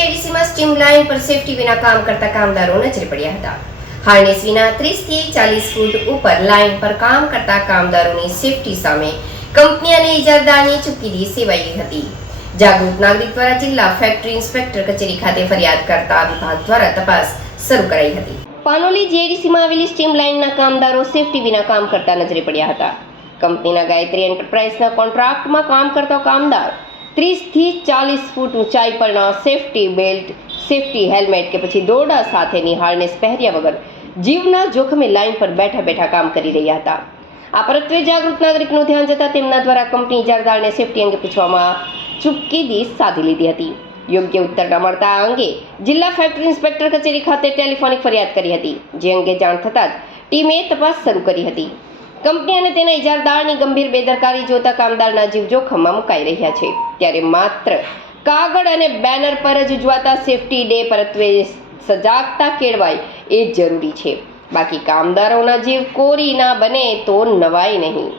જીઆઈડીસીમાં steam line પર safety વિના કામ કરતા કામદારો નજરે પડ્યા હતા. હાર્નેસ વિના 30 થી 40 ફૂટ ઉપર લાઇન પર કામ કરતા કામદારોની સેફટી સામે કંપની અને ઇજારદારની ચૂકીદી સેવાઈ હતી. જાગૃત નાગરિક દ્વારા જિલ્લા ફેક્ટરી ઇન્સ્પેક્ટર કચેરી ખાતે ફરિયાદ કરતા વિભાગ દ્વારા તપાસ શરૂ કરાઈ હતી. પાનોલી જીઆઈડીસીમાં આવેલી સ્ટીમ લાઇનના કામદારો સેફટી વિના કામ કરતા નજરે પડ્યા હતા. કંપનીના ગાયત્રી એન્ટરપ્રાઇઝના કોન્ટ્રાક્ટમાં કામ કરતા કામદાર 30 થી 40 ફૂટ ઊંચાઈ પરના સેફટી બેલ્ટ, સેફટી હેલ્મેટ કે પછી દોરડા સાથેની હાર્નેસ પહેર્યા વગર જીવના જોખમે લાઇન પર બેઠા બેઠા કામ કરી રહ્યા હતા. આ પરત્વે જાગૃત નાગરિકનું ધ્યાન જતા તેમના દ્વારા કંપની ઇજારદારને સેફટી અંગે પૂછવામાં ચૂકીદી સાધી લીધી હતી. યોગ્ય ઉત્તર ન મળતા આ અંગે જિલ્લા ફેક્ટરી ઇન્સ્પેક્ટર કચેરી ખાતે ટેલિફોનિક ફરિયાદ કરી હતી, જે અંગે જાણ થતાં જ ટીમે તપાસ શરૂ કરી હતી. કંપની અને તેના ઇજારદારની ગંભીર બેદરકારી જોતા કામદારના જીવ જોખમમાં મુકાઈ રહ્યા છે. ત્યારે માત્ર કાગળ અને બેનર પર જ ઉજવાતા સેફટી ડે પરત્વે સજાગતા કેળવાય એ જરૂરી છે. બાકી કામદારોના જીવ કોરી ના બને તો નવાય નહીં.